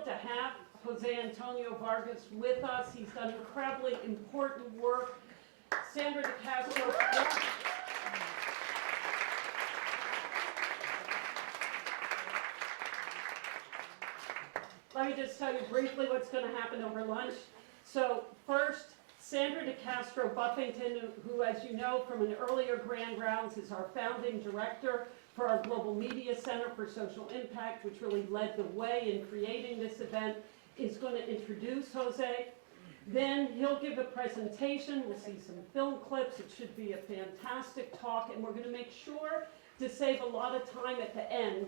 thrilled to have Jose Antonio Vargas with us. He's done incredibly important work. Sandra DeCastro. Let me just tell you briefly what's going to happen over lunch. So first, Sandra DeCastro Buffington, who, as you know from an earlier Grand Rounds, is our founding director for our Global Media Center for Social Impact, which really led the way in creating this event, is going to introduce Jose. Then he'll give a presentation. We'll see some film clips. It should be a fantastic talk, and we're going to make sure to save a lot of time at the end,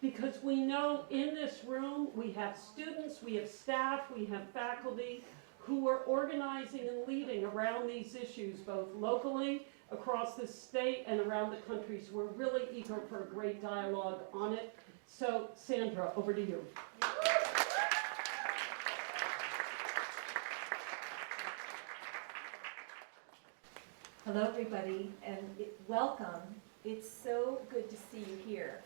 because we know in this room we have students, we have staff, we have faculty who are organizing and leading around these issues, both locally, across the state, and around the country. So we're really eager for a great dialogue on it. So, Sandra, over to you. Hello, everybody, and welcome. It's so good to see you here.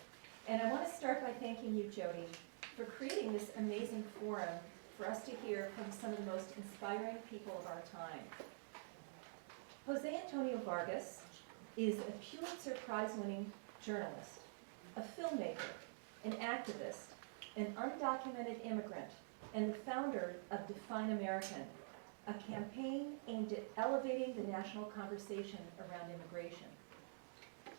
And I want to start by thanking you, Jody, for creating this amazing forum for us to hear from some of the most inspiring people of our time. Jose Antonio Vargas is a Pulitzer Prize-winning journalist, a filmmaker, an activist, an undocumented immigrant, and the founder of Define American, a campaign aimed at elevating the national conversation around immigration.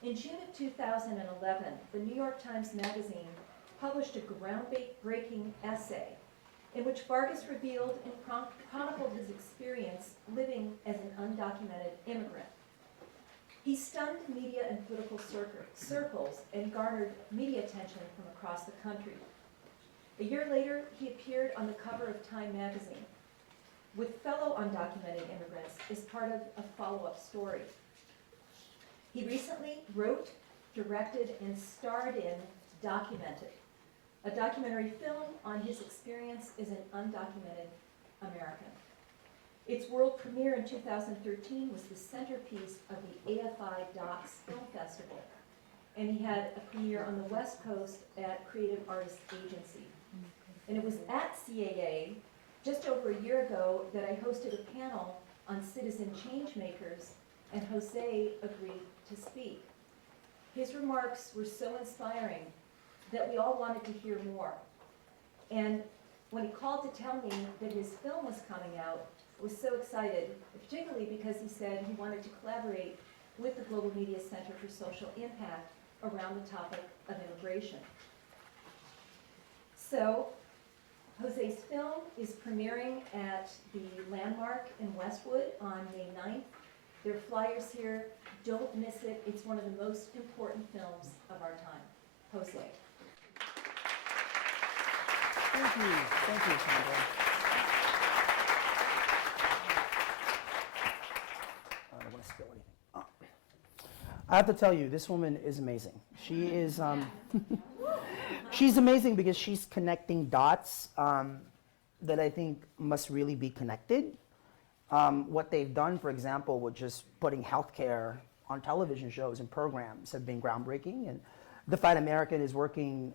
In June of 2011, the New York Times Magazine published a groundbreaking essay in which Vargas revealed and chronicled his experience living as an undocumented immigrant. He stunned media and political circles and garnered media attention from across the country. A year later, he appeared on the cover of Time magazine with fellow undocumented immigrants as part of a follow-up story. He recently wrote, directed, and starred in Documented, a documentary film on his experience as an undocumented American. Its world premiere in 2013 was the centerpiece of the AFI Docs Film Festival, and he had a premiere on the West Coast at Creative Artists Agency. And it was at CAA just over a year ago that I hosted a panel on citizen change makers, and Jose agreed to speak. His remarks were so inspiring that we all wanted to hear more. And when he called to tell me that his film was coming out, I was so excited, particularly because he said he wanted to collaborate with the Global Media Center for Social Impact around the topic of immigration. So, Jose's film is premiering at the Landmark in Westwood on May 9th. There are flyers here. Don't miss it. It's one of the most important films of our time. Jose. Thank you, Sandra. I don't want to spill anything. Oh. I have to tell you, this woman is amazing. She is, she's amazing because she's connecting dots that I think must really be connected. What they've done, for example, with just putting healthcare on television shows and programs have been groundbreaking. And Define American is working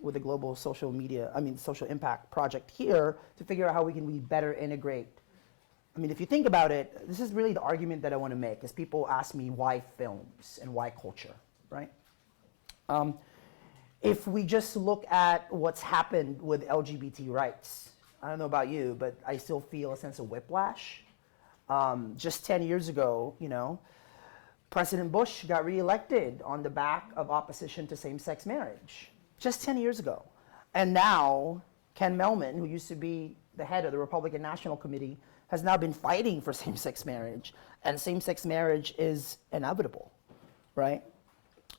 with the Global Social Impact Project here to figure out how we can better integrate. I mean, if you think about it, this is really the argument that I want to make, as people ask me why films and why culture, right? If we just look at what's happened with LGBT rights, I don't know about you, but I still feel a sense of whiplash. Just 10 years ago, President Bush got reelected on the back of opposition to same-sex marriage. Just 10 years ago. And now, Ken Mehlman, who used to be the head of the Republican National Committee, has now been fighting for same-sex marriage. And same-sex marriage is inevitable, right?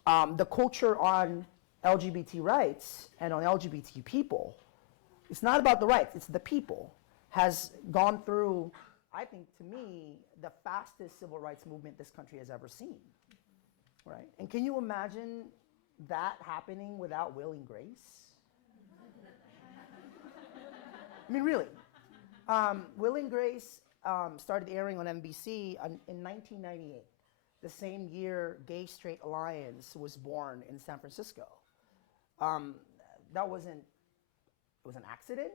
The culture on LGBT rights and on LGBT people, it's not about the rights, it's the people, has gone through, I think, to me, the fastest civil rights movement this country has ever seen, right? And can you imagine that happening without Will and Grace? I mean, really. Will and Grace started airing on NBC in 1998, the same year Gay Straight Alliance was born in San Francisco. That wasn't it was an accident,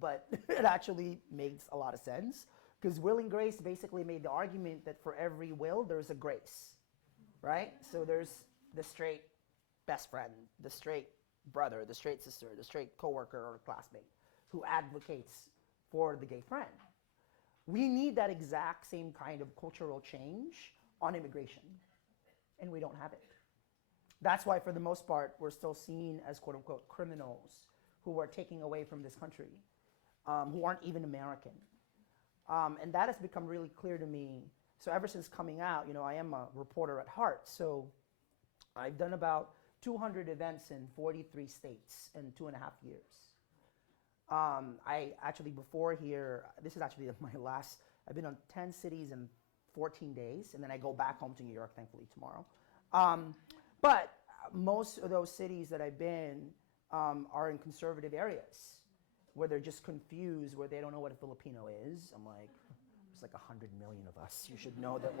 but it actually makes a lot of sense. Because will and grace basically made the argument that for every will, there's a grace, right? So there's the straight best friend, the straight brother, the straight sister, the straight coworker or classmate who advocates for the gay friend. We need that exact same kind of cultural change on immigration, and we don't have it. That's why, for the most part, we're still seen as quote unquote criminals who are taking away from this country, who aren't even American. And that has become really clear to me. So ever since coming out, I am a reporter at heart. So I've done about 200 events in 43 states in 2.5 years. I actually, before here, this is actually my last, I've been on 10 cities in 14 days, and then I go back home to New York, thankfully, tomorrow. But most of those cities that I've been are in conservative areas where they're just confused, where they don't know what a Filipino is. I'm like, there's like 100 million of us. You should know that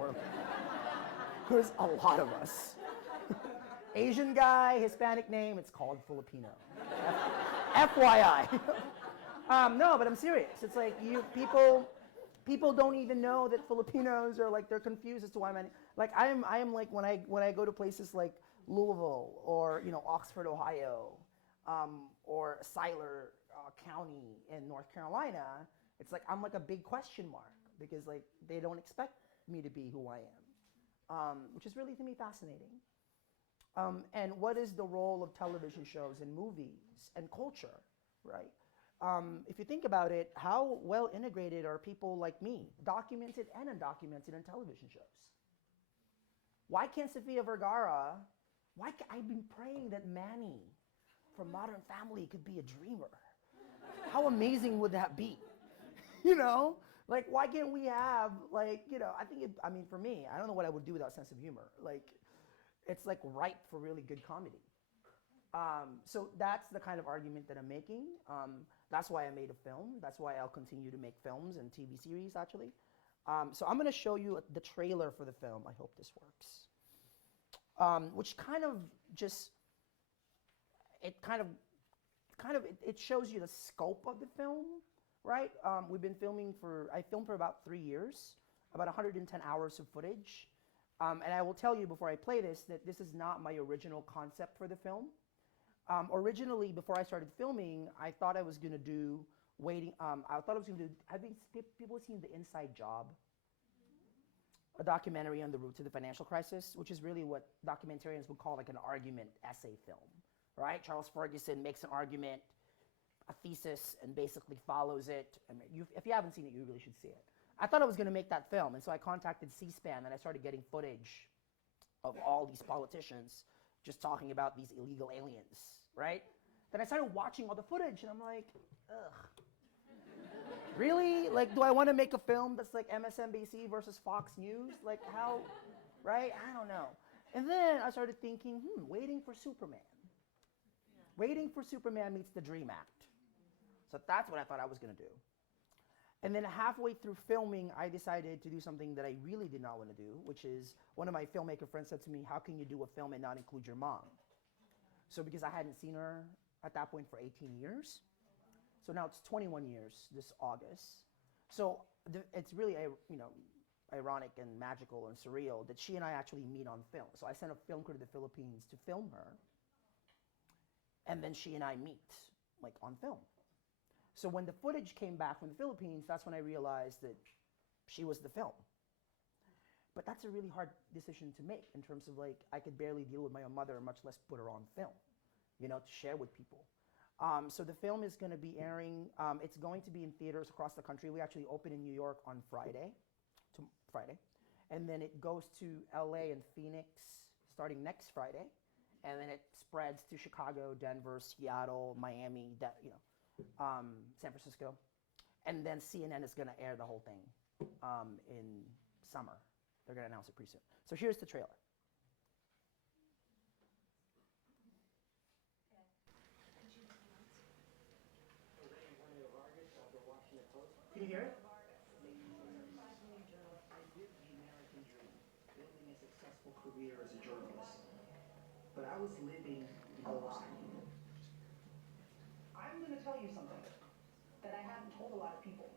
there's a lot of us. Asian guy, Hispanic name, it's called Filipino. FYI. No, but I'm serious. It's like people don't even know that Filipinos are like, they're confused as to why I'm, like, I am like, when I go to places like Louisville or, Oxford, Ohio, or Siler County in North Carolina, it's like, I'm like a big question mark because like, they don't expect me to be who I am, which is really, to me, fascinating. And what is the role of television shows and movies and culture, right? If you think about it, how well integrated are people like me, documented and undocumented, in television shows? Why can't Sofia Vergara, I've been praying that Manny from Modern Family could be a dreamer. How amazing would that be? Like, why can't we have, like, I mean, for me, I don't know what I would do without sense of humor. Like, it's like ripe for really good comedy. So that's the kind of argument that I'm making. That's why I made a film. That's why I'll continue to make films and TV series, actually. So I'm going to show you the trailer for the film. I hope this works. Which kind of just, it shows you the scope of the film, right? We've been filming I filmed for about 3 years, about 110 hours of footage. And I will tell you before I play this that this is not my original concept for the film. Originally, before I started filming, I thought I was going to do have people seen The Inside Job? A documentary on the root to the financial crisis, which is really what documentarians would call like an argument essay film, right? Charles Ferguson makes an argument, a thesis, and basically follows it. And if you haven't seen it, you really should see it. I thought I was going to make that film, and so I contacted C-SPAN, and I started getting footage of all these politicians just talking about these illegal aliens, right? Then I started watching all the footage, and I'm like, ugh. Really? Like, do I want to make a film that's like MSNBC versus Fox News? Like, how, right? I don't know. And then I started thinking, Waiting for Superman. Yeah. Waiting for Superman meets The Dream Act. So that's what I thought I was going to do. And then halfway through filming, I decided to do something that I really did not want to do, which is one of my filmmaker friends said to me, how can you do a film and not include your mom? So because I hadn't seen her at that point for 18 years, so now it's 21 years this August. So it's really ironic and magical and surreal that she and I actually meet on film. So I sent a film crew to the Philippines to film her, and then she and I meet like on film. So when the footage came back from the Philippines, that's when I realized that she was the film. But that's a really hard decision to make in terms of like, I could barely deal with my own mother, much less put her on film, to share with people. So the film is going to be airing, it's going to be in theaters across the country. We actually open in New York on Friday. And then it goes to LA and Phoenix starting next Friday. And then it spreads to Chicago, Denver, Seattle, Miami, San Francisco. And then CNN is going to air the whole thing in summer. They're going to announce it pretty soon. So here's the trailer. Jose Antonio Vargas of the Washington Post. Can you hear it? I did the American dream, building a successful career as a journalist. But I was living the lie. I'm going to tell you something that I haven't told a lot of people.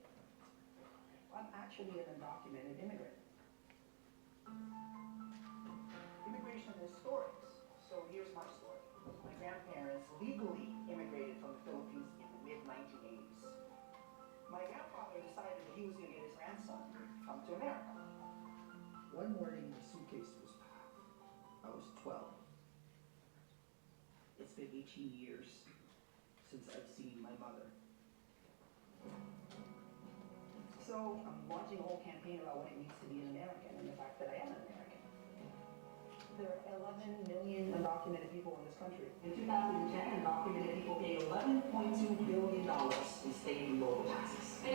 I'm actually an undocumented immigrant. Immigration is stories. So here's my story. My grandparents legally immigrated from the Philippines in the mid-1980s. My grandfather decided that he was going to get his grandson to come to America. One morning, my suitcase was packed. I was 12. It's been 18 years since I've seen my mother. So I'm launching a whole campaign about what it means to be an American and the fact that I am an American. There are 11 million undocumented people in this country. In 2010, undocumented people paid $11.2 billion in state and local taxes. From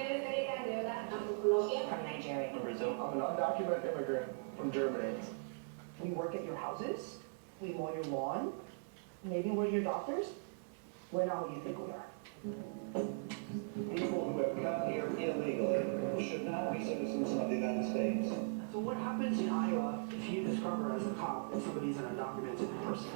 Nigeria. From Brazil. I'm an undocumented immigrant from Germany. We work at your houses. We mow your lawn. Maybe we're your doctors. We're not who you think we are. People who have come here illegally should not be citizens of the United States. So what happens in Iowa if you discover as a cop that somebody's an undocumented person?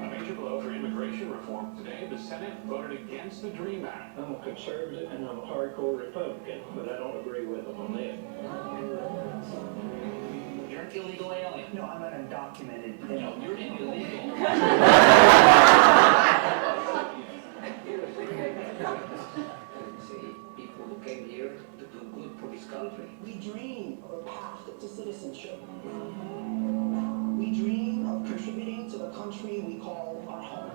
A major blow for immigration reform today. The Senate voted against the DREAM Act. I'm a conservative and I'm a hardcore Republican, but I don't agree with them on this. You're an illegal alien. No, I'm an undocumented. No, you're illegal. See, people who came here to do good for this country. We dream of a path to citizenship. We dream of contributing to the country we call our home.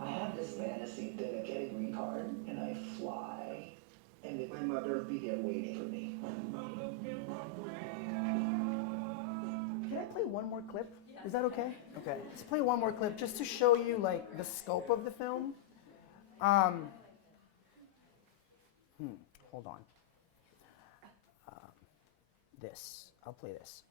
I have this fantasy that I get a green card and I fly, and that my mother will be there waiting for me. Can I play one more clip? Is that okay? Okay. Let's play one more clip just to show you like the scope of the film. Hold on. This. I'll play this.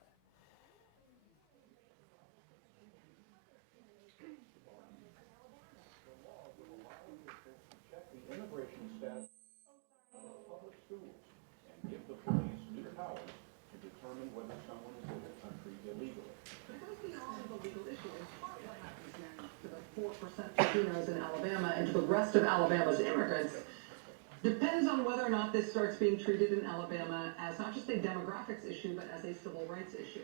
Check the immigration status of public schools and give the police new powers to determine whether someone is in the country illegally. To the 4% Latinos in Alabama and to the rest of Alabama's immigrants depends on whether or not this starts being treated in Alabama as not just a demographics issue, but as a civil rights issue.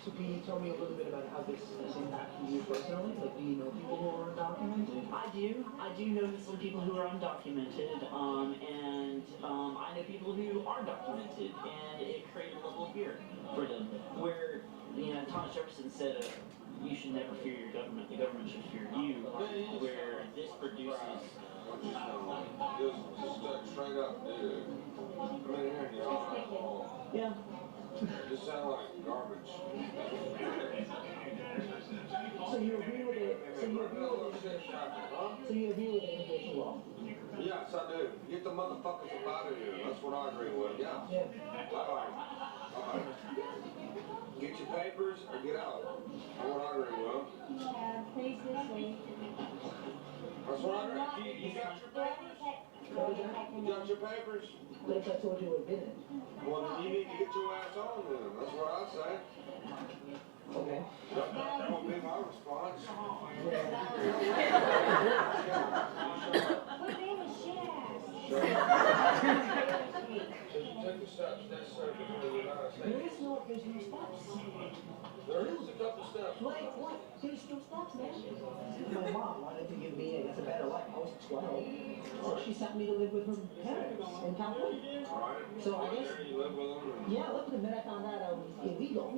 So can you tell me a little bit about how this has impacted you personally? Like, do you know people who are undocumented? I do know some people who are undocumented, and I know people who are documented, and it created a level of fear for them, where, Thomas Jefferson said, you should never fear your government, the government should fear you, where this produces... Just straight up, dude. I'm in here and y'all. Yeah. Just sound like garbage. So you agree with it? So you agree with the immigration law? Yes, I do. Get the motherfuckers up out of here. That's what I agree with. Yeah. All right. Get your papers or get out. That's what I agree with. Yeah, please this way. That's what I agree. You got your papers? You got your papers? Like I told you, it didn't. Well, then you need to get your ass on then. That's what I say. Okay. That would be my response. Her name is So you take the steps necessary to go to the United States. There's no steps. There is a couple steps. Like what? There's no steps, man. My mom wanted to give me, I guess, a better life. I was 12. So she sent me to live with her parents in California. Right. So I guess, You live with them. yeah, I lived with them. Then I found out I was illegal.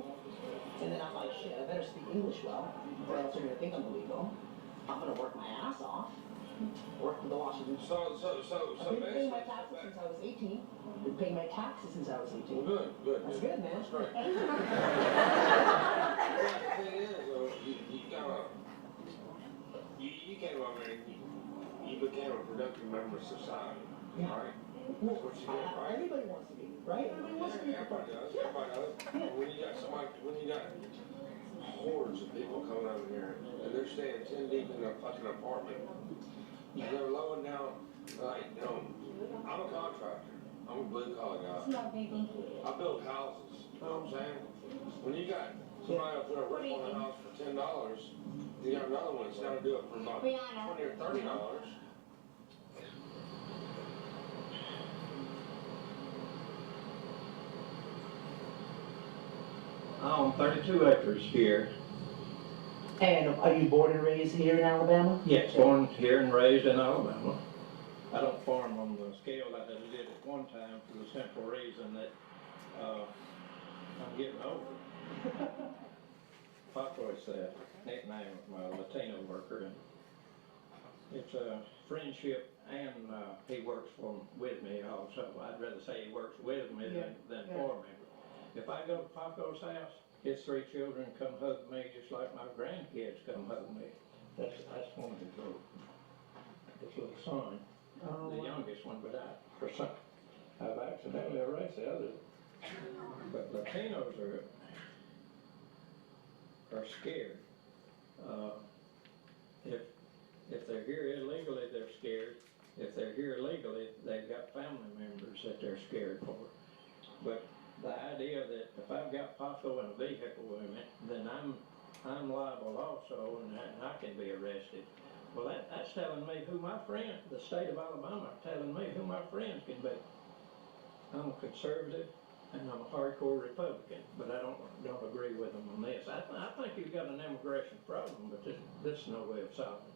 And then I'm like, shit, I better speak English well, or else they're gonna think I'm illegal. I'm gonna work my ass off. Work for the Washington. So I've been paying my basically. taxes since I was 18. Been paying my taxes since I was 18. Good. That's good, man. That's great. The thing is, though, you kind of, you came over and you became a productive member of society, Yeah. right? Well, That's what you did, right? everybody wants to be, right? Everybody wants to be. Everybody does. Everybody does. When you got hordes of people coming over here and they're staying 10 deep in a fucking apartment, and they're lowing down, like, I'm a contractor. I'm a blue collar guy. Small baby. I build houses. You know what I'm saying? When you got somebody up there working on a house for $10, you got another one that's got to do it for about Brianna. $20 or $30. I own 32 acres here. And are you born and raised here in Alabama? Yes, born here and raised in Alabama. I don't farm on the scale that I did at one time for the simple reason that I'm getting older. Paco is the nickname of my Latino worker, and it's a friendship, and he works with me also. I'd rather say he works with me than for me. If I go to Paco's house, his 3 children come hug me just like my grandkids come hug me. That's one of his little son, the youngest one, but I've accidentally erased the other. But Latinos are scared. If they're here illegally, they're scared. If they're here legally, they've got family members that they're scared for. But the idea that if I've got Paco in a vehicle with me, then I'm liable also, and I can be arrested. Well, that's telling me who my friends, the state of Alabama, telling me who my friends can be. I'm a conservative and I'm a hardcore Republican, but I don't agree with them on this. I think you've got an immigration problem, but this is no way of solving it.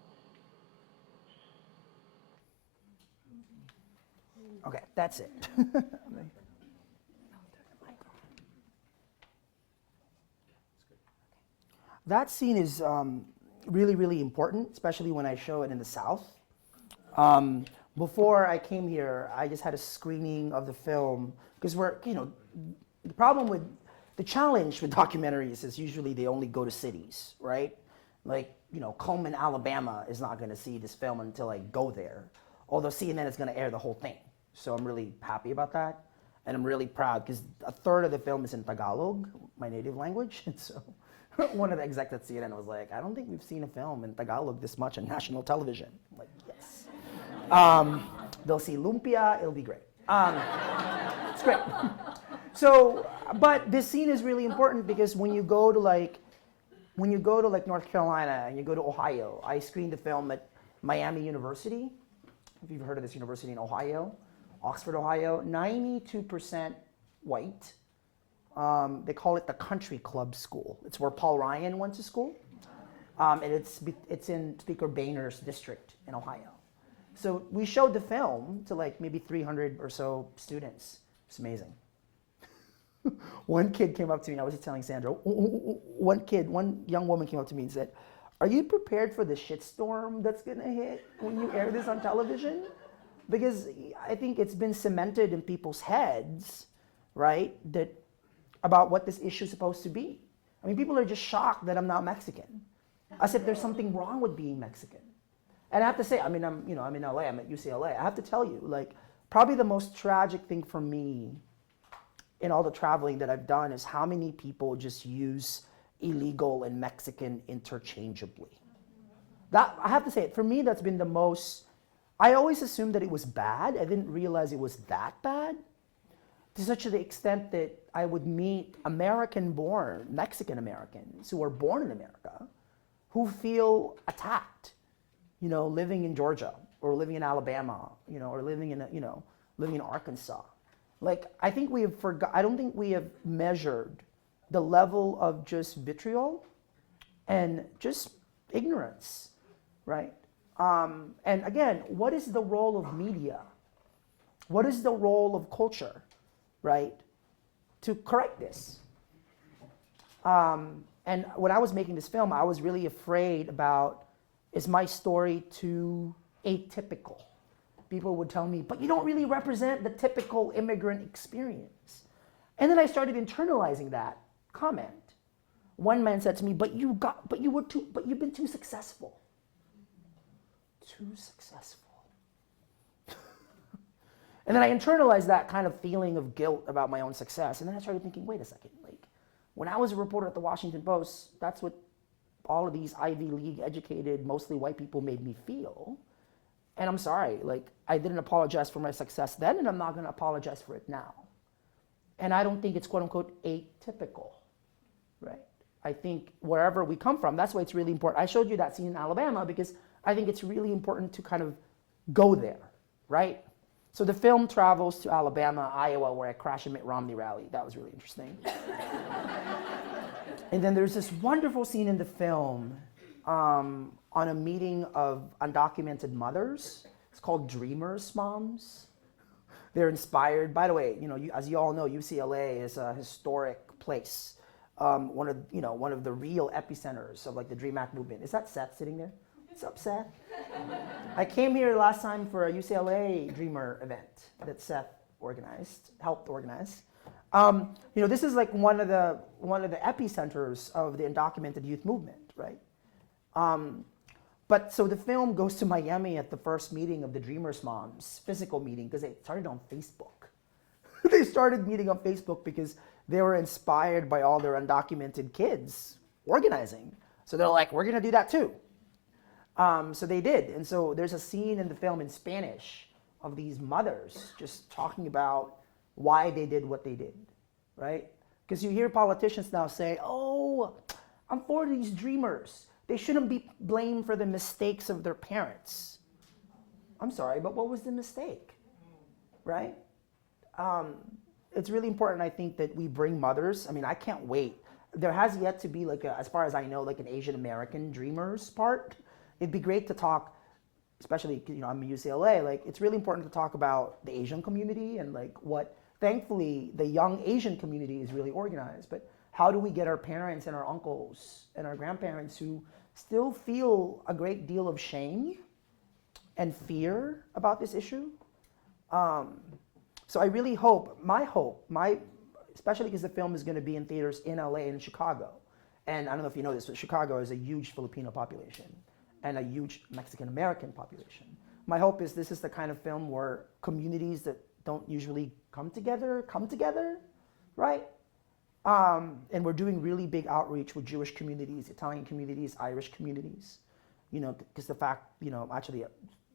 Okay, that's it. That scene is really, really important, especially when I show it in the South. Before I came here, I just had a screening of the film because the challenge with documentaries is usually they only go to cities, right? Like, Coleman, Alabama is not going to see this film until I go there. Although CNN is going to air the whole thing. So I'm really happy about that. And I'm really proud because a third of the film is in Tagalog, my native language. And so one of the execs at CNN was like, I don't think we've seen a film in Tagalog this much on national television. I'm like, yes. They'll see lumpia, it'll be great. It's great. So, but this scene is really important because when you go to North Carolina and you go to Ohio, I screened the film at Miami University. If you've heard of this university in Ohio, Oxford, Ohio, 92% white. They call it the country club school. It's where Paul Ryan went to school. And it's in Speaker Boehner's district in Ohio. So we showed the film to like maybe 300 or so students. It's amazing. One kid came up to me, I was just telling Sandra, one young woman came up to me and said, are you prepared for the shitstorm that's gonna hit when you air this on television? Because I think it's been cemented in people's heads, right, that about what this issue is supposed to be. I mean, people are just shocked that I'm not Mexican, as if there's something wrong with being Mexican. And I have to say, I'm in LA, I'm at UCLA. I have to tell you, like, probably the most tragic thing for me in all the traveling that I've done is how many people just use illegal and Mexican interchangeably. That, I have to say, for me, that's been the most, I always assumed that it was bad. I didn't realize it was that bad, to such an extent that I would meet American-born, Mexican-Americans who are born in America, who feel attacked, living in Georgia, or living in Alabama, or living in Arkansas. Like, I don't think we have measured the level of just vitriol and just ignorance, right? And again, what is the role of media? What is the role of culture, right, to correct this? And when I was making this film, I was really afraid about, is my story too atypical? People would tell me, but you don't really represent the typical immigrant experience. And then I started internalizing that comment. One man said to me, but you've been too successful. Too successful. And then I internalized that kind of feeling of guilt about my own success. And then I started thinking, wait a second, like, when I was a reporter at the Washington Post, that's what all of these Ivy League educated, mostly white people made me feel. And I'm sorry, like, I didn't apologize for my success then, and I'm not going to apologize for it now. And I don't think it's quote unquote atypical, right? I think wherever we come from, that's why it's really important. I showed you that scene in Alabama because I think it's really important to kind of go there, right? So the film travels to Alabama, Iowa, where I crash a Mitt Romney rally. That was really interesting. And then there's this wonderful scene in the film on a meeting of undocumented mothers. It's called Dreamers Moms. They're inspired, by the way, as you all know, UCLA is a historic place. One of the real epicenters of like the Dream Act movement. Is that Seth sitting there? What's up, Seth? I came here last time for a UCLA Dreamer event that Seth helped organize. This is like one of the epicenters of the undocumented youth movement, right? But so the film goes to Miami at the first meeting of the Dreamers Moms, physical meeting, because they started on Facebook. They started meeting on Facebook because they were inspired by all their undocumented kids organizing. So they're like, we're going to do that too. So they did. And so there's a scene in the film in Spanish of these mothers just talking about why they did what they did, right? Because you hear politicians now say, oh, I'm for these dreamers. They shouldn't be blamed for the mistakes of their parents. I'm sorry, but what was the mistake, right? It's really important, I think, that we bring mothers. I mean, I can't wait. There has yet to be, as far as I know, like an Asian American dreamers part. It'd be great to talk, especially, I'm at UCLA, like it's really important to talk about the Asian community and like what, thankfully, the young Asian community is really organized. But how do we get our parents and our uncles and our grandparents who still feel a great deal of shame and fear about this issue? So I really hope, especially because the film is going to be in theaters in LA and Chicago. And I don't know if you know this, but Chicago is a huge Filipino population and a huge Mexican-American population. My hope is this is the kind of film where communities that don't usually come together, right? And we're doing really big outreach with Jewish communities, Italian communities, Irish communities, because the fact, actually,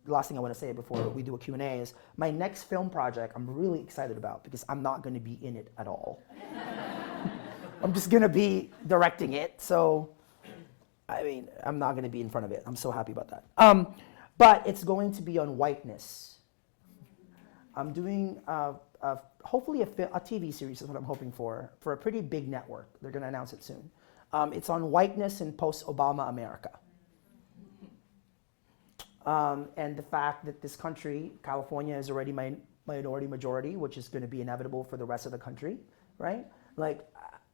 the last thing I want to say before we do a Q&A is my next film project I'm really excited about because I'm not going to be in it at all. I'm just going to be directing it. So, I mean, I'm not going to be in front of it. I'm so happy about that. But it's going to be on whiteness. I'm doing hopefully a TV series is what I'm hoping for a pretty big network. They're going to announce it soon. It's on whiteness in post-Obama America. And the fact that this country, California, is already minority majority, which is going to be inevitable for the rest of the country, right? Like,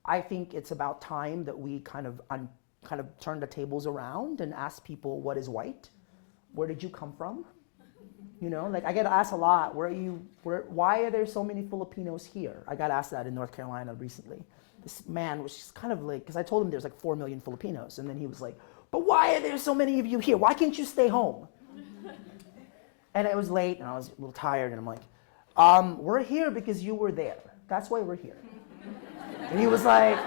I think it's about time that we kind of turn the tables around and ask people what is white, where did you come from? Like I get asked a lot, why are there so many Filipinos here? I got asked that in North Carolina recently. This man was just kind of like, because I told him there's like 4 million Filipinos, and then he was like, but why are there so many of you here? Why can't you stay home? And it was late, and I was a little tired, and I'm like, we're here because you were there. That's why we're here. And he was like,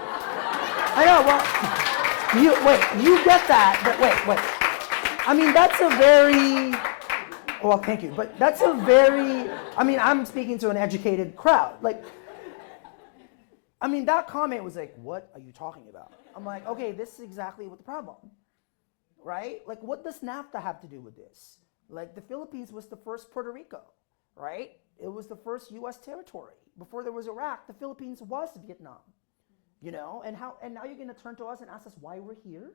I know, well, you get that, but wait. I mean, that's a very, well, thank you, but that's a very, I mean, I'm speaking to an educated crowd. Like, I mean, that comment was like, what are you talking about? I'm like, okay, this is exactly what the problem, right? Like, what does NAFTA have to do with this? Like, the Philippines was the first Puerto Rico, right? It was the first U.S. territory. Before there was Iraq, the Philippines was Vietnam, and now you're going to turn to us and ask us why we're here?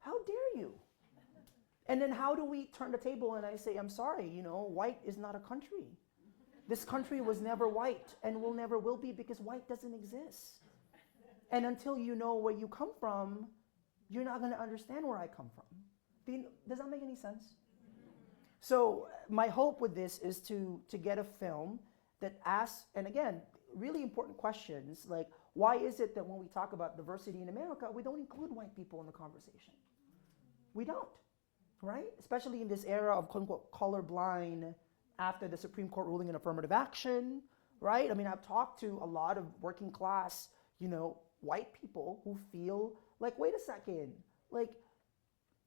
How dare you? And then how do we turn the table and I say, I'm sorry, white is not a country. This country was never white and never will be because white doesn't exist. And until you know where you come from, you're not going to understand where I come from. Does that make any sense? So my hope with this is to get a film that asks, and again, really important questions like, why is it that when we talk about diversity in America, we don't include white people in the conversation? We don't, right? Especially in this era of quote-unquote colorblind after the Supreme Court ruling in affirmative action, right? I mean, I've talked to a lot of working class, white people who feel like, wait a second, like,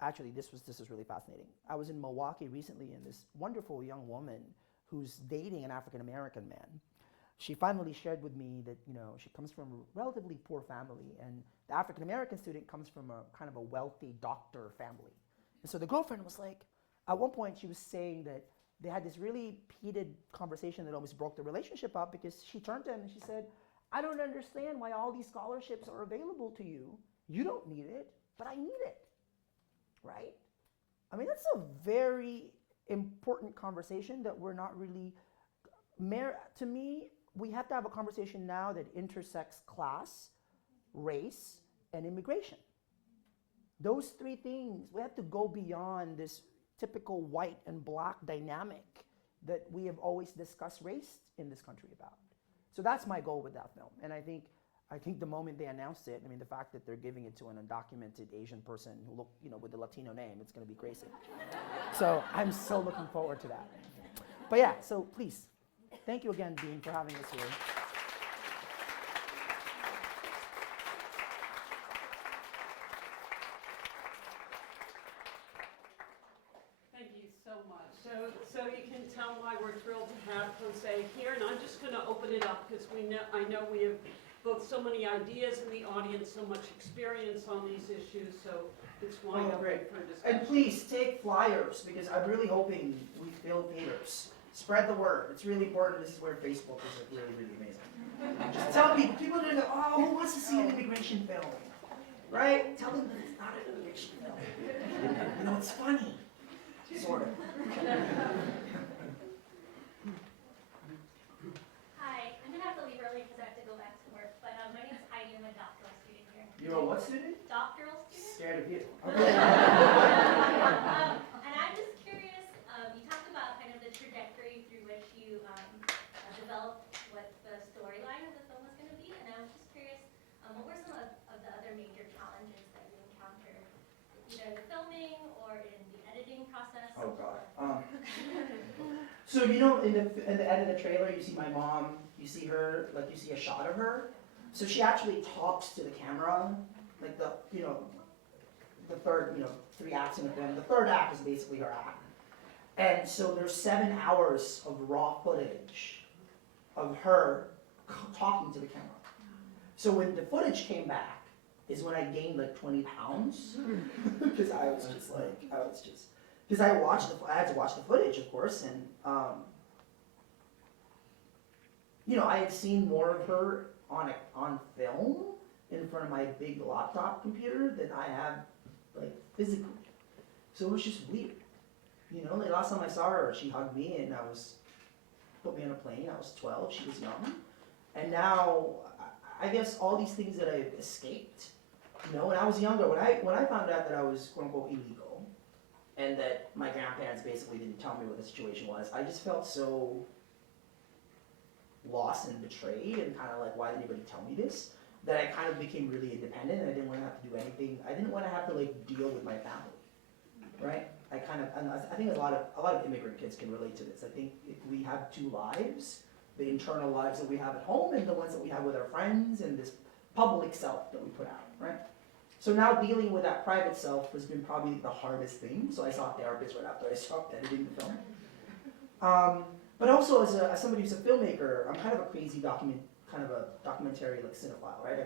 actually, this is really fascinating. I was in Milwaukee recently, and this wonderful young woman who's dating an African American man, she finally shared with me that, you know, she comes from a relatively poor family, and the African American student comes from a kind of a wealthy doctor family. And so the girlfriend was like, at one point she was saying that they had this really heated conversation that almost broke the relationship up, because she turned to him and she said, I don't understand why all these scholarships are available to you. You don't need it, but I need it, right? I mean, that's a very important conversation that we're not really, to me, we have to have a conversation now that intersects class, race, and immigration. Those three things, we have to go beyond this typical white and black dynamic that we have always discussed race in this country about. So that's my goal with that film. And I think the moment they announced it, I mean, the fact that they're giving it to an undocumented Asian person who look, you know, with a Latino name, it's going to be crazy. So I'm so looking forward to that. But yeah, so please, thank you again, Dean, for having us here. Thank you so much. So you can tell why we're thrilled to have Jose here, and I'm just going to open it up because I know we have both so many ideas in the audience, so much experience on these issues, so it's wide open for discussion. And please take flyers, because I'm really hoping we fill theaters. Spread the word. It's really important. This is where Facebook is really, really amazing. Just tell people are going to go, oh, who wants to see an immigration film? Right? Tell them that it's not an immigration film. You know, it's funny. Sort of. Hi, I'm gonna have to leave early because I have to go back to work, but my name is Heidi, I'm a doctoral student here. You're a what student? Doctoral student? Scared of you. And I'm just curious, you talked about kind of the trajectory through which you developed what the storyline of the film was gonna be, and I was just curious, what were some of the other major challenges that you encountered, either in the filming or in the editing process? Oh God. So you know, in the end of the trailer, you see my mom. You see her, like you see a shot of her. So she actually talks to the camera, like the third, 3 acts in the film. The third act is basically her act. And so there's 7 hours of raw footage of her talking to the camera. So when the footage came back, is when I gained like 20 pounds, because I had to watch the footage, of course, and I had seen more of her on film in front of my big laptop computer than I have like physically. So it was just weird. Like last time I saw her, she hugged me and put me on a plane. I was 12, she was young. And now, I guess all these things that I've escaped, when I was younger, when I found out that I was quote unquote illegal, and that my grandparents basically didn't tell me what the situation was, I just felt so lost and betrayed and kind of like, why did anybody tell me this? That I kind of became really independent and I didn't want to have to do anything. I didn't want to have to like deal with my family, right? I think a lot of immigrant kids can relate to this. I think we have 2 lives, the internal lives that we have at home and the ones that we have with our friends and this public self that we put out, right? So now dealing with that private self has been probably the hardest thing. So I saw a therapist right after I stopped editing the film. But also as somebody who's a filmmaker, I'm kind of a crazy documentary like cinephile, right?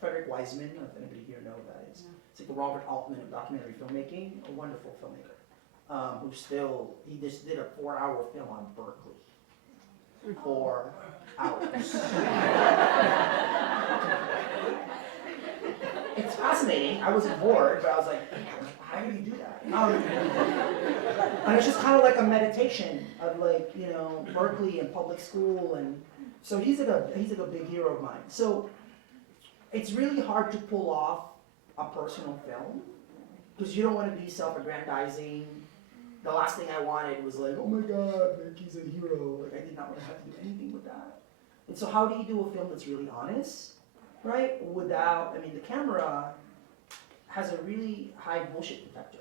Frederick Wiseman, I don't know if anybody here know who that is. It's like the Robert Altman of documentary filmmaking, a wonderful filmmaker. He just did a 4-hour film on Berkeley. 4 hours. It's fascinating. I wasn't bored, but I was like, how do you do that? And it's just kind of like a meditation of like, Berkeley and public school, and so he's like a big hero of mine. So it's really hard to pull off a personal film because you don't want to be self-aggrandizing. The last thing I wanted was like, oh my God, like he's a hero. Like I did not want to have to do anything with that. And so how do you do a film that's really honest, right? The camera has a really high bullshit detector.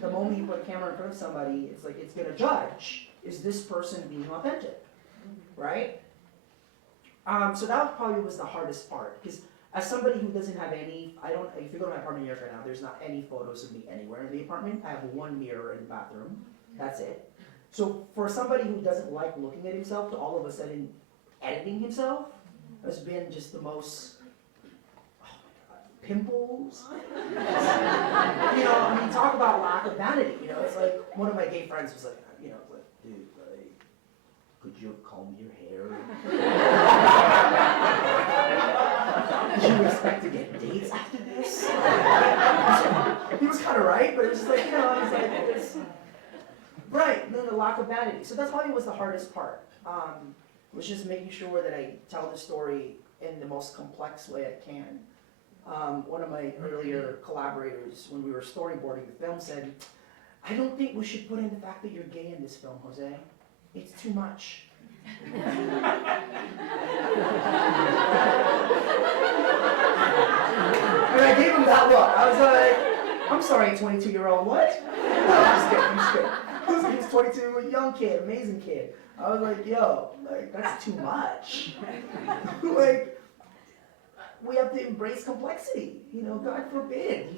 The moment you put a camera in front of somebody, it's like it's gonna judge, is this person being authentic, right? So that probably was the hardest part, because as somebody who doesn't have any, if you go to my apartment in New York right now, there's not any photos of me anywhere in the apartment. I have one mirror in the bathroom. That's it. So for somebody who doesn't like looking at himself to all of a sudden editing himself has been just the most, oh my God, pimples. I mean, talk about lack of vanity. It's like one of my gay friends was like, dude, like, could you have combed your hair? Did you expect to get dates after this? He was kind of right, but it was just like, it's right, and then the lack of vanity. So that's probably was the hardest part, was just making sure that I tell the story in the most complex way I can. One of my earlier collaborators, when we were storyboarding the film, said, I don't think we should put in the fact that you're gay in this film, Jose. It's too much. And I gave him that look. I was like, I'm sorry, 22-year-old, what? No, I'm just kidding. He was 22, a young kid, amazing kid. I was like, yo, like, that's too much. Like, we have to embrace complexity. God forbid.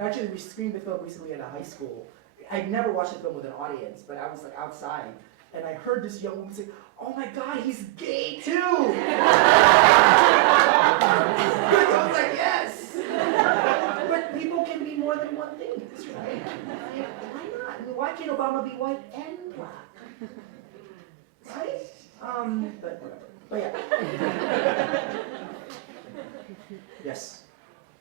Actually, we screened the film recently at a high school. I'd never watched the film with an audience, but I was like outside, and I heard this young woman say, oh my God, he's gay too! I was like, yes! But people can be more than one thing, right? Why not? I mean, why can't Obama be white and black? Right? But whatever. But yeah. Yes.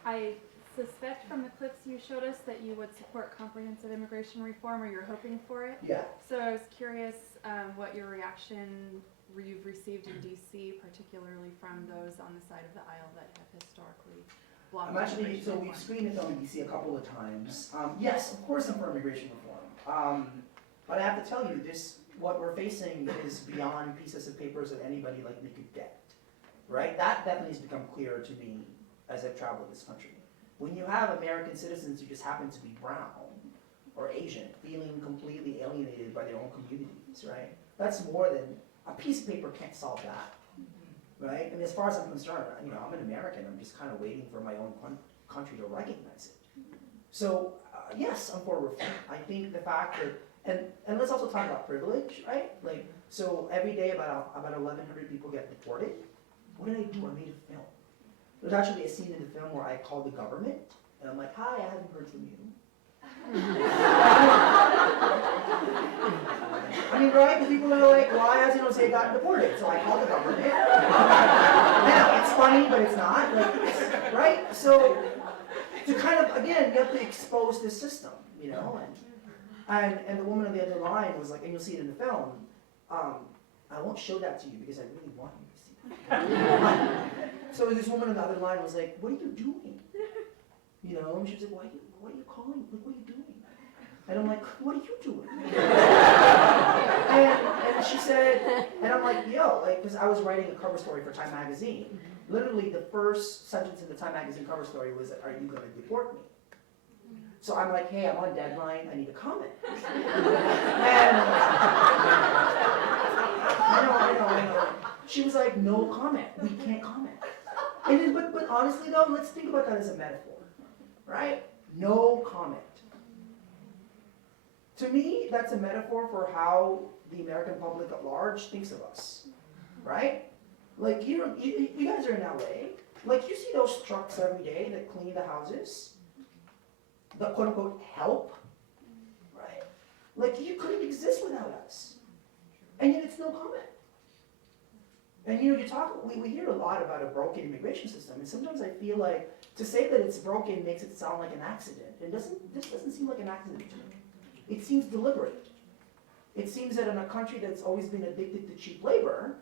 I suspect from the clips you showed us that you would support comprehensive immigration reform, or you're hoping for it. Yeah. So I was curious what your reaction you've received in DC, particularly from those on the side of the aisle that have historically blocked immigration reform. We've screened the film in DC a couple of times. Yes, of course I'm for immigration reform. But I have to tell you, what we're facing is beyond pieces of papers that anybody like me could get. Right? That definitely has become clearer to me as I've traveled this country. When you have American citizens who just happen to be brown or Asian, feeling completely alienated by their own communities, right? That's more than, a piece of paper can't solve that, right? I mean, as far as I'm concerned, I'm an American, I'm just kind of waiting for my own country to recognize it. So, yes, I'm for reform. I think the fact that, and let's also talk about privilege, right? Like, so every day about 1,100 people get deported. What did I do? I made a film. There's actually a scene in the film where I call the government, and I'm like, hi, I haven't heard from you. I mean, right? Because people are like, why hasn't Jose gotten deported? So I call the government. Now, it's funny, but it's not. Like, right? So, to kind of, again, you have to expose this system, And the woman on the other line was like, and you'll see it in the film, I won't show that to you because I really want you to see that. So this woman on the other line was like, what are you doing? And she was like, what are you calling? Like, what are you doing? And I'm like, what are you doing? and she said, and I'm like, yo, like, because I was writing a cover story for Time Magazine. Literally the first sentence in the Time Magazine cover story was, are you going to deport me? So I'm like, hey, I'm on deadline, I need a comment. And I know. She was like, no comment, we can't comment. And then, but honestly though, let's think about that as a metaphor, right? No comment. To me, that's a metaphor for how the American public at large thinks of us, right? Like, you guys are in LA. Like, you see those trucks every day that clean the houses, that quote-unquote help, right? Like, you couldn't exist without us. And yet it's no comment. And we hear a lot about a broken immigration system, and sometimes I feel like to say that it's broken makes it sound like an accident. This doesn't seem like an accident to me. It seems deliberate. It seems that in a country that's always been addicted to cheap labor,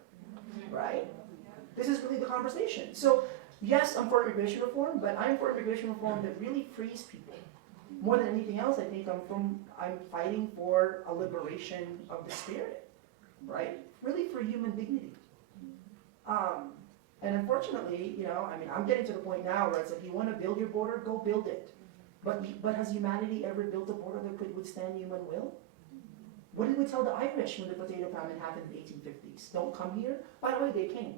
right? This is really the conversation. So, yes, I'm for immigration reform, but I'm for immigration reform that really frees people. More than anything else, I think I'm fighting for a liberation of the spirit, right? Really for human dignity. And unfortunately, I'm getting to the point now where it's like, you want to build your border, go build it. But has humanity ever built a border that could withstand human will? What did we tell the Irish when the potato famine happened in the 1850s? Don't come here? By the way, they came.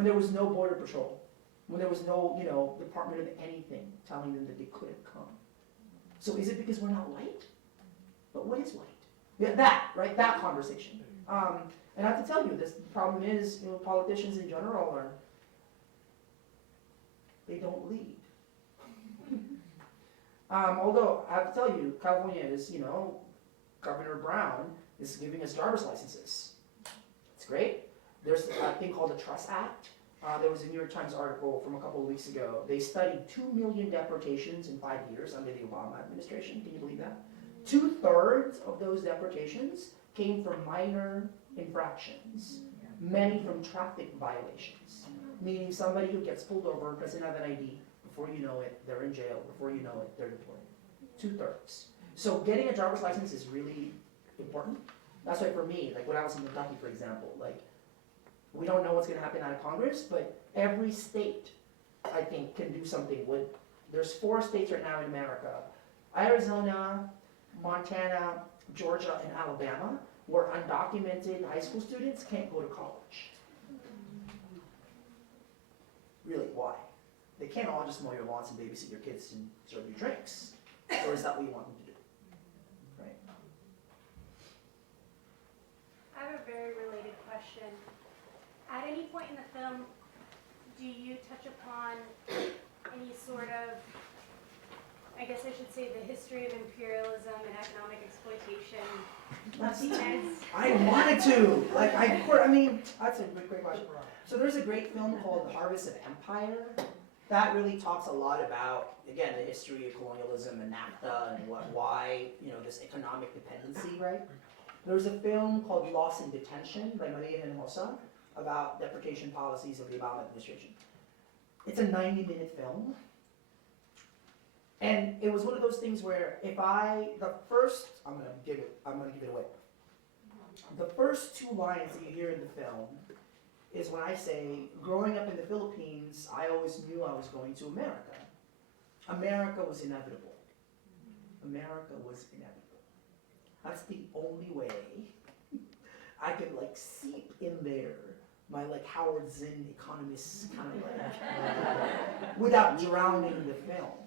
when there was no border patrol, when there was no, Department of anything telling them that they couldn't come. So is it because we're not white? But what is white? Yeah, that, right? That conversation. And I have to tell you, this problem is, politicians in general they don't lead. Although I have to tell you, California is, Governor Brown is giving us driver's licenses. It's great. There's a thing called the Trust Act. There was a New York Times article from a couple of weeks ago. They studied 2 million deportations in 5 years under the Obama administration. Can you believe that? 2/3 of those deportations came from minor infractions, many from traffic violations, meaning somebody who gets pulled over, doesn't have an ID, before you know it, they're in jail, before you know it, they're deported. 2/3. So getting a driver's license is really important. That's why for me, like when I was in Kentucky, for example, like we don't know what's going to happen out of Congress, but every state, I think, can do something with. There's 4 states right now in America: Arizona, Montana, Georgia, and Alabama, where undocumented high school students can't go to college. Really, why? They can't all just mow your lawns and babysit your kids and serve you drinks. Or is that what you want them to do? Right? I have a very related question. At any point in the film, do you touch upon any sort of, I guess I should say, the history of imperialism and economic exploitation? I wanted to. I mean, that's a great question. So there's a great film called The Harvest of Empire that really talks a lot about, again, the history of colonialism and NAFTA and why, this economic dependency, right? There's a film called Lost in Detention by Maria Hinojosa about deportation policies of the Obama administration. It's a 90-minute film. And it was one of those things where I'm gonna give it away. The first 2 lines that you hear in the film is when I say, growing up in the Philippines, I always knew I was going to America. America was inevitable. America was inevitable. That's the only way I could seep in there, my Howard Zinn economist kind of without drowning the film.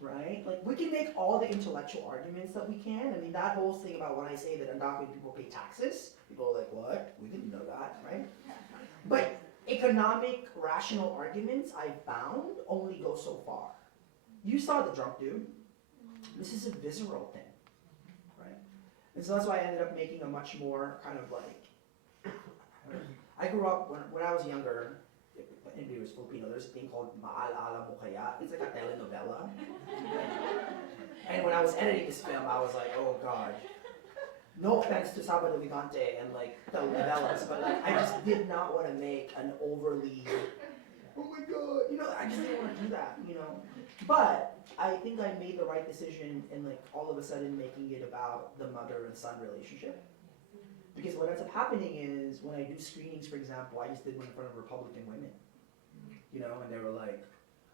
Right? We can make all the intellectual arguments that we can. I mean, that whole thing about when I say that undocumented people pay taxes, people are like, what? We didn't know that, right? But economic, rational arguments, I found, only go so far. You saw the drunk dude. This is a visceral thing, right? And so that's why I ended up making a much more kind of I grew up, when I was younger, anybody who's Filipino, there's a thing called Maalala Mo Kaya. It's like a telenovela. And when I was editing this film, I was like, oh God. No offense to Sabado Gigante and telenovelas, but I just did not want to make an overly, oh my God, I just didn't want to do that, But I think I made the right decision in all of a sudden making it about the mother and son relationship. Because what ends up happening is when I do screenings, for example, I just did one in front of Republican women. And they were like,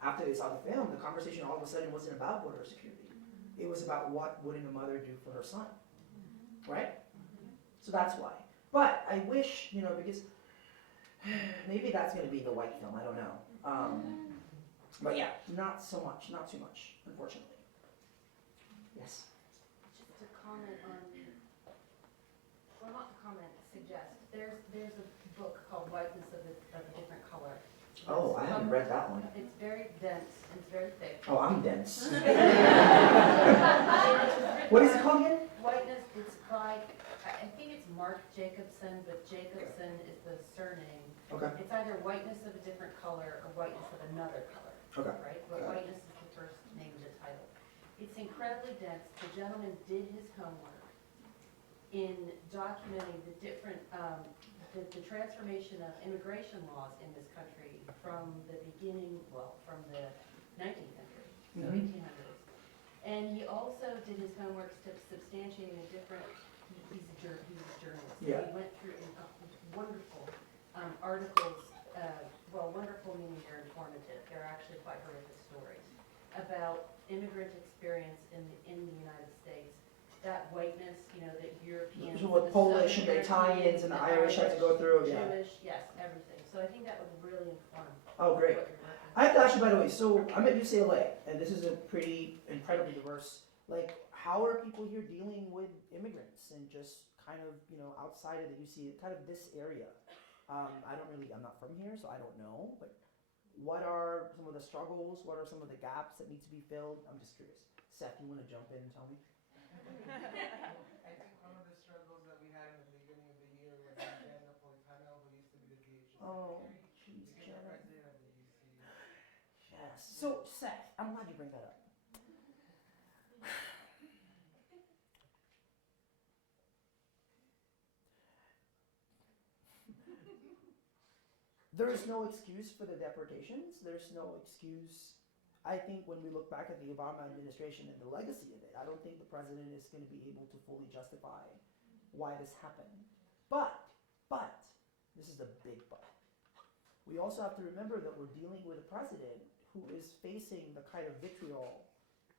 after they saw the film, the conversation all of a sudden wasn't about border security. It was about what wouldn't a mother do for her son, right? So that's why. But I wish, because maybe that's going to be the white film, I don't know. But yeah, not so much, not too much, unfortunately. Yes? Just to comment on, well, not to comment, suggest, there's a book called Whiteness of a Different Color. Oh, I haven't read that one. It's very dense, and it's very thick. Oh, I'm dense. What is it called again? Whiteness, it's by, I think it's Mark Jacobson, but Jacobson is the surname. Okay. It's either Whiteness of a Different Color or Whiteness of Another Color. Okay. Right? But Whiteness is the first name of the title. It's incredibly dense. The gentleman did his homework in documenting the different, the transformation of immigration laws in this country from the beginning, from the 19th century, so 1800s. And he also did his homework substantiating a different, he's a journalist. Yeah. He went through wonderful articles, wonderful meaning they're informative. They're actually quite horrific stories about immigrant experience in the United States. That whiteness, that Europeans, So what Polish and the Italians and the Irish had to go through, yeah. Jewish, yes, everything. So I think that would really inform Oh, great. what you're working on. I have to ask you, by the way, so I'm at UCLA, and this is a pretty incredibly diverse, like, how are people here dealing with immigrants and just kind of, you know, outside of the UC, kind of this area? I'm not from here, so I don't know, but what are some of the struggles? What are some of the gaps that need to be filled? I'm just curious. Seth, you want to jump in and tell me? I think one of the struggles that we had in the beginning of the year was Jen Napolitano, who used to be the DHS Oh, secretary, jeez, became the Janet. president of the UC. Yes. So, Seth, I'm glad you bring that up. There is no excuse for the deportations. There's no excuse. I think when we look back at the Obama administration and the legacy of it, I don't think the president is going to be able to fully justify why this happened. But, this is the big but. We also have to remember that we're dealing with a president who is facing the kind of vitriol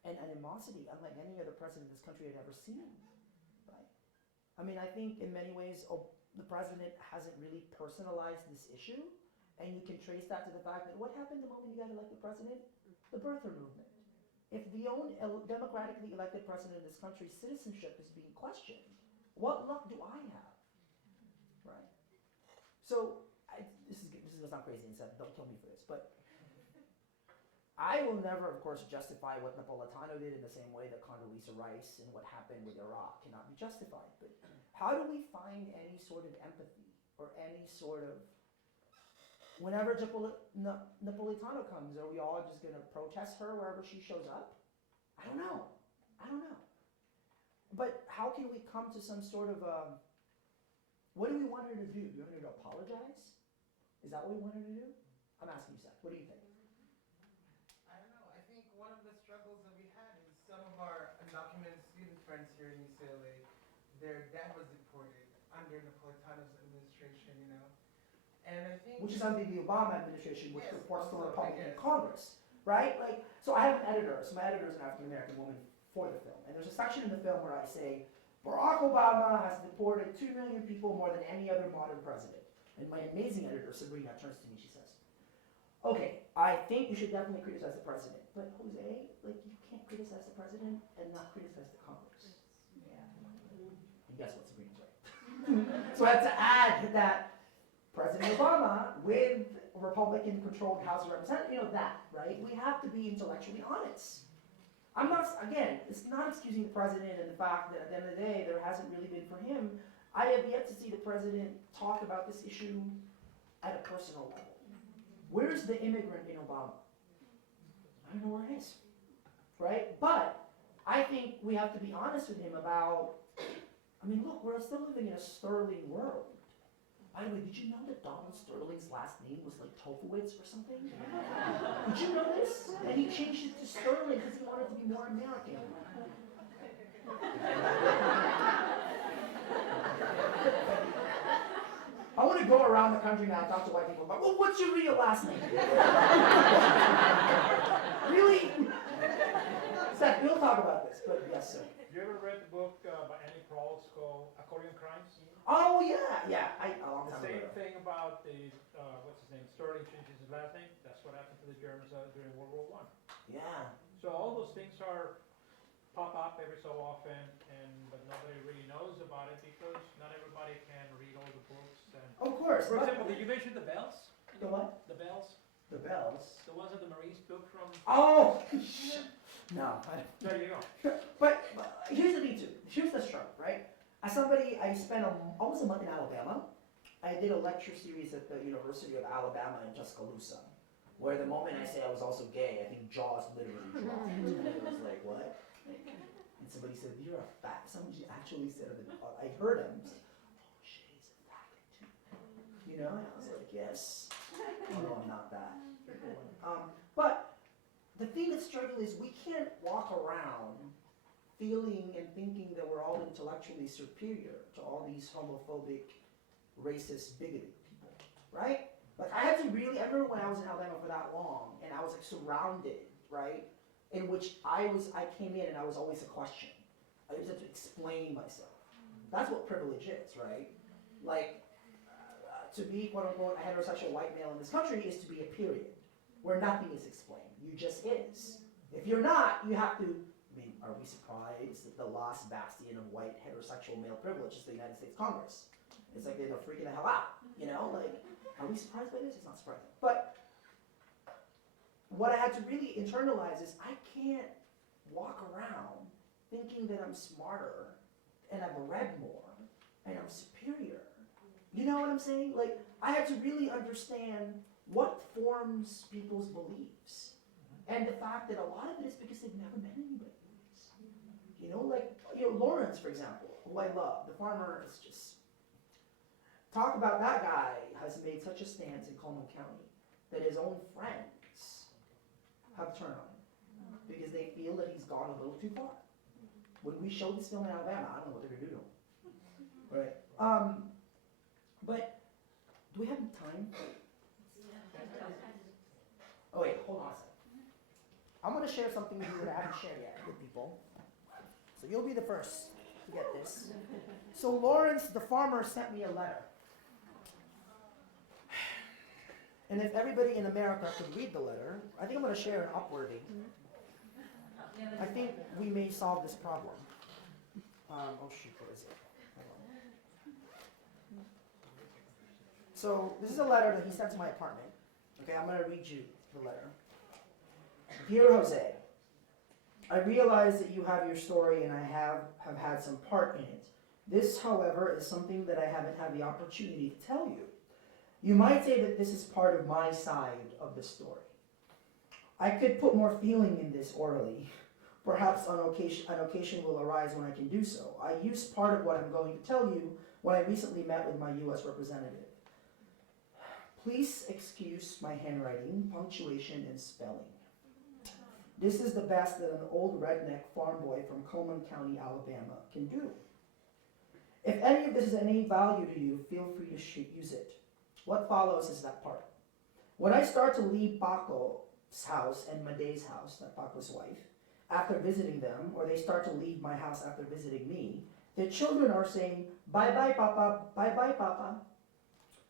and animosity unlike any other president this country had ever seen, right? I mean, I think in many ways, the president hasn't really personalized this issue, and you can trace that to the fact that what happened the moment he got elected president? The birther movement. If the own democratically elected president of this country's citizenship is being questioned, what luck do I have, right? So, this is gonna sound crazy and stuff, don't kill me for this, but I will never, of course, justify what Napolitano did in the same way that Condoleezza Rice and what happened with Iraq cannot be justified. But how do we find any sort of empathy or any sort of, whenever Napolitano comes, are we all just going to protest her wherever she shows up? I don't know. But how can we come to some sort of, what do we want her to do? Do we want her to apologize? Is that what we want her to do? I'm asking you, Seth. What do you think? I don't know. I think one of the struggles that we had is some of our undocumented student friends here in UCLA, their dad was deported under Napolitano's administration, you know? And I think... Which is under the Obama administration, which Yes, reports to the also, Republican yes. Congress, right? Like, so I have an editor. So my editor is an African-American woman for the film. And there's a section in the film where I say, Barack Obama has deported 2 million people more than any other modern president. And my amazing editor, Sabrina, turns to me, she says, okay, I think you should definitely criticize the president. But Jose, like, you can't criticize the president and not criticize the Congress. Yeah. And guess what, Sabrina's right. So I have to add that President Obama, with a Republican-controlled House of Representatives, you know that, right? We have to be intellectually honest. I'm not, again, it's not excusing the president and the fact that at the end of the day, there hasn't really been for him. I have yet to see the president talk about this issue at a personal level. Where's the immigrant in Obama? I don't know where it is, right? But I think we have to be honest with him about, I mean, look, we're still living in a sterling world. By the way, did you know that Donald Sterling's last name was like Tofowitz or something? Did you know this? And he changed it to Sterling because he wanted to be more American. I want to go around the country now and talk to white people about, well, what's your real last name? Really? Seth, we'll talk about this, but yes, sir. You ever read the book by Annie Proulx called Accordion Crimes? Oh, yeah. A long The time same ago. thing about the, what's his name, Sterling changes his last name. That's what happened to the Germans during World War I. Yeah. So all those things pop up every so often, but nobody really knows about it because not everybody can read all the books. And Of course. for but- example, did you mention the bells? The what? The bells? The bells. The ones that the Marines took from... Oh! No. There you go. But here's the thing too. Here's the struggle, right? As somebody, I spent almost a month in Alabama. I did a lecture series at the University of Alabama in Tuscaloosa, where the moment I say I was also gay, I think jaws literally dropped. And it was like, what? And somebody said, you're a fat. Somebody actually said it. I heard him. Say, oh shit, he's a faggot too. You know? And I was like, yes. Oh no, I'm not that. But the thing that's struggling is we can't walk around feeling and thinking that we're all intellectually superior to all these homophobic, racist, bigoted people, right? Like I remember when I was in Alabama for that long, and I was like surrounded, right? In which I came in and I was always a question. I just had to explain myself. That's what privilege is, right? Like, to be quote unquote a heterosexual white male in this country is to be a period, where nothing is explained. You just is. If you're not, you have to, I mean, are we surprised that the last bastion of white heterosexual male privilege is the United States Congress? It's like they're freaking the hell out, you know? Like, are we surprised by this? It's not surprising. But what I had to really internalize is I can't walk around thinking that I'm smarter and I've read more and I'm superior. You know what I'm saying? Like, I had to really understand what forms people's beliefs. And the fact that a lot of it is because they've never met anybody. You know, like, Lawrence, for example, who I love, the farmer is just, talk about that guy has made such a stance in Coleman County that his own friends have turned on him because they feel that he's gone a little too far. When we showed this film in Alabama, I don't know what they're gonna do to him. Right? But do we have time? Oh wait, hold on a second. I'm gonna share something with you that I haven't shared yet with people. So you'll be the first to get this. So Lawrence, the farmer, sent me a letter. And if everybody in America could read the letter, I think I'm gonna share an upwarding. I think we may solve this problem. Oh shoot, what is it? So this is a letter that he sent to my apartment. Okay, I'm gonna read you the letter. Dear Jose, I realize that you have your story and I have had some part in it. This, however, is something that I haven't had the opportunity to tell you. You might say that this is part of my side of the story. I could put more feeling in this orally. Perhaps an occasion will arise when I can do so. I used part of what I'm going to tell you when I recently met with my U.S. representative. Please excuse my handwriting, punctuation, and spelling. This is the best that an old redneck farm boy from Coleman County, Alabama can do. If any of this is any value to you, feel free to use it. What follows is that part. When I start to leave Paco's house and Madei's house, that Paco's wife, after visiting them, or they start to leave my house after visiting me, the children are saying, bye-bye, Papa, bye-bye, Papa.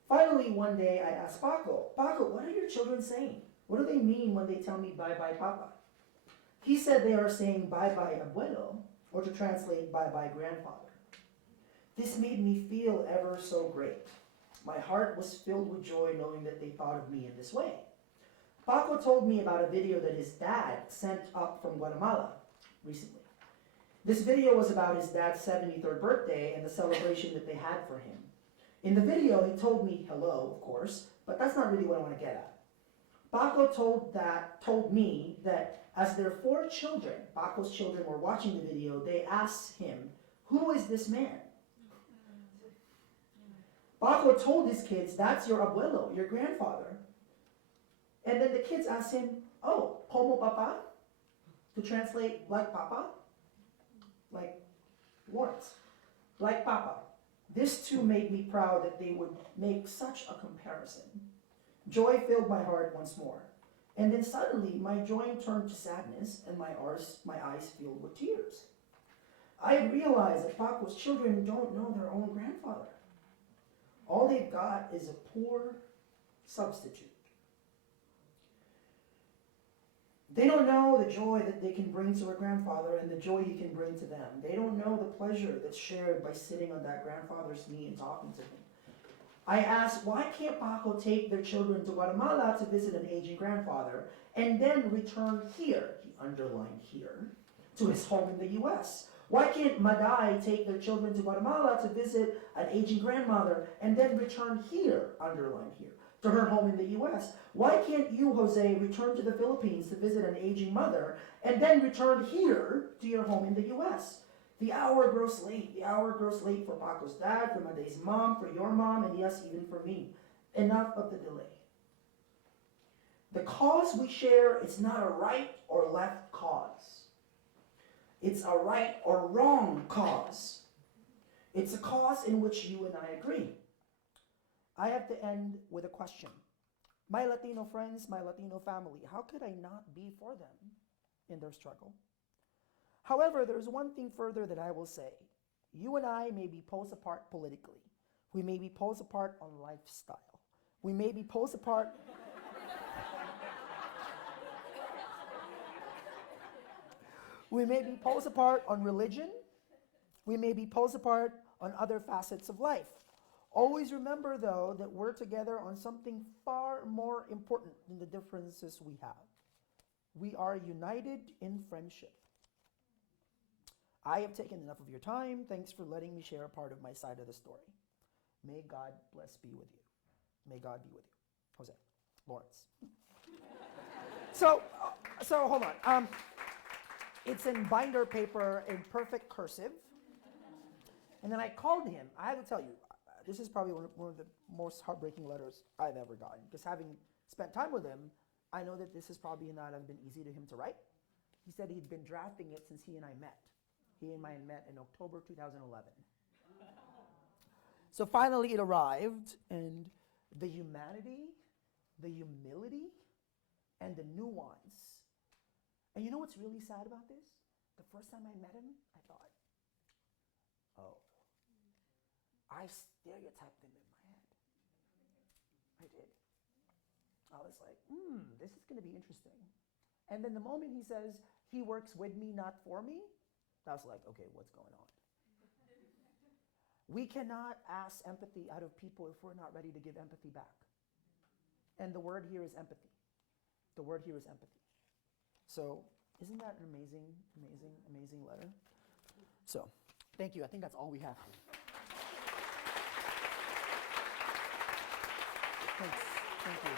Finally, one day I asked Paco, what are your children saying? What do they mean when they tell me bye-bye, Papa? He said they are saying bye-bye, abuelo, or to translate bye-bye, grandfather. This made me feel ever so great. My heart was filled with joy knowing that they thought of me in this way. Paco told me about a video that his dad sent up from Guatemala recently. This video was about his dad's 73rd birthday and the celebration that they had for him. In the video, he told me hello, of course, but that's not really what I want to get at. Paco told me that as their 4 children, Paco's children, were watching the video, they asked him, who is this man? Paco told his kids, that's your abuelo, your grandfather. And then the kids asked him, oh, como papa? To translate, like papa? Like Lawrence. Like papa. This too made me proud that they would make such a comparison. Joy filled my heart once more. And then suddenly my joy turned to sadness and my eyes filled with tears. I realized that Paco's children don't know their own grandfather. All they've got is a poor substitute. They don't know the joy that they can bring to a grandfather and the joy he can bring to them. They don't know the pleasure that's shared by sitting on that grandfather's knee and talking to him. I asked, why can't Paco take their children to Guatemala to visit an aging grandfather and then return here, he underlined here, to his home in the U.S.? Why can't Madai take their children to Guatemala to visit an aging grandmother and then return here, underlined here, to her home in the U.S.? Why can't you, Jose, return to the Philippines to visit an aging mother and then return here to your home in the U.S.? The hour grows late. The hour grows late for Paco's dad, for Madei's mom, for your mom, and yes, even for me. Enough of the delay. The cause we share is not a right or left cause. It's a right or wrong cause. It's a cause in which you and I agree. I have to end with a question. My Latino friends, my Latino family, how could I not be for them in their struggle? However, there's one thing further that I will say. You and I may be poles apart politically, We may be poles apart on lifestyle. We may be poles apart. We may be poles apart on religion. We may be poles apart on other facets of life. Always remember, though, that we're together on something far more important than the differences we have. We are united in friendship. I have taken enough of your time. Thanks for letting me share a part of my side of the story. May God be with you. May God be with you. Jose. Lawrence. So hold on. It's in binder paper in perfect cursive. And then I called him. I have to tell you, this is probably one of the most heartbreaking letters I've ever gotten. Because having spent time with him, I know that this has probably not have been easy to him to write. He said he'd been drafting it since he and I met. He and I met in October 2011. So finally it arrived, and the humanity, the humility, and the nuance. And you know what's really sad about this? The first time I met him, I thought, oh, I stereotyped him in my head. I did. I was like, this is going to be interesting. And then the moment he says, he works with me, not for me, I was like, okay, what's going on? We cannot ask empathy out of people if we're not ready to give empathy back. And the word here is empathy. The word here is empathy. So isn't that an amazing, amazing, amazing letter? So thank you. I think that's all we have. Thanks. Thank you.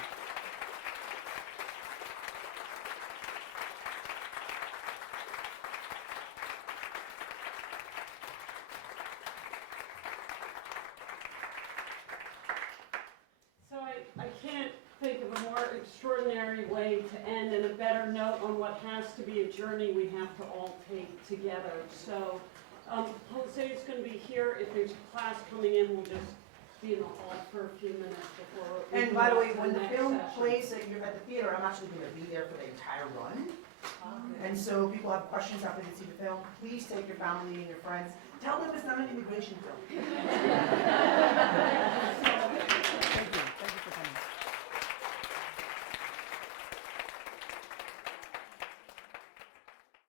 So I can't think of a more extraordinary way to end and a better note on what has to be a journey we have to all take together. So Jose is going to be here. If there's a class coming in, we'll just be in the hall for a few minutes before we And move by the on way, to when the next film session. plays at the theater, I'm actually going to be there for the entire run. And so if people have questions after they see the film, please take your family and your friends. Tell them it's not an immigration film.